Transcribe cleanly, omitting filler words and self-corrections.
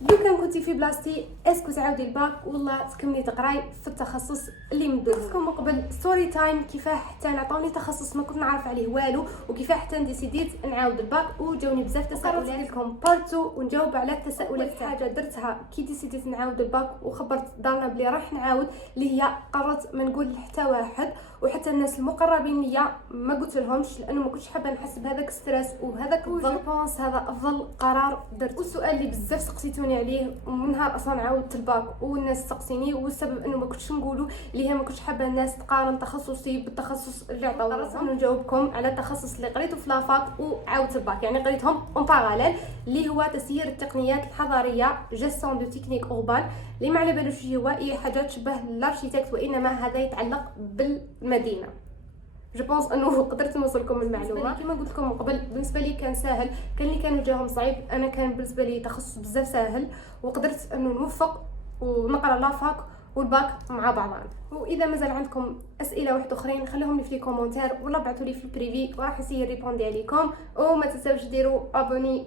لو كان كنتي في بلاصتي اسكو تعاودي الباك والله تكملي تقراي في التخصص اللي مدرسكم من قبل ستوري تايم، كيفاه حتى نعطوني تخصص ما كنت نعرف عليه والو، وكيفاه حتى ديسيديت نعاود الباك وجاوني بزاف تساؤلات لكم بارت 2 ونجاوب على التساؤلات. حاجه درتها كي ديسيديت نعاود الباك وخبرت دارنا بلي راح نعاود، اللي هي قررت ما نقول حتى واحد، وحتى الناس المقربين ليا ما قلت لهمش لانه ما كنتش حابه نحس بهذاك ستريس وهذاك الضغط. هذا افضل قرار درت. والسؤال اللي بزاف سقسيتوني عليه ومن نهار اصلا عاودت الباك والناس تسقسيني، والسبب انه ما كنتش نقولوا اللي هي ما كنتش حابه الناس تقارن تخصصي بالتخصص اللي عطاوه. قررت انه نجاوبكم على التخصص اللي قريته في لافاك وعاودت الباك، يعني قريتهم اون باراليل، اللي هو تسيير التقنيات الحضاريه، جيستون دو تكنيك اوربان، اللي ما على بالوش هو اي حاجه تشبه الاركيتكت، وانما هذا يتعلق بالمدينه. جو بونس انه قدرت نوصلكم المعلومه. كما قلت لكم من قبل بالنسبه لي كان ساهل، كان اللي كانوا جاهم صعيب، انا كان بالنسبه لي تخصص بزاف ساهل، وقدرت انه نوفق ونقرا لافاك والباك مع بعضنا. واذا مازال عندكم اسئله واحد اخرين خليهم لي في لي كومونتير ولا ابعثوا لي في البريفي وراح نسيي ريبوندي عليكم، وما تنساوش ديروا ابوني.